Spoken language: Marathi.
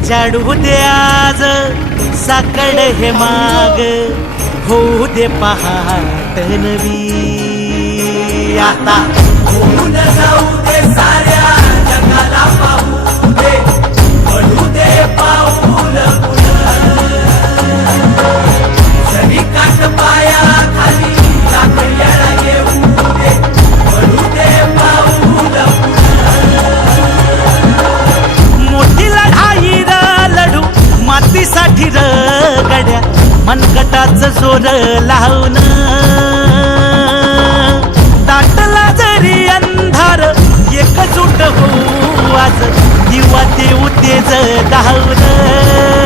उजाडू दे आज साकड हे माग, होऊ दे पहाट नवी आता. होऊन जाऊ दे साऱ्या जगाला पाहू दे, पडू दे पाऊल जरी काट पाया खाली टाकळ्याला येऊ दे, पडू दे पाऊल मोठी लढाई र लढू मातीसाठी र गड्या, मनगटाच जोर लावून दाटला जरी अंधार एकजूट होऊ आज, दिवा देऊ तेज धावून.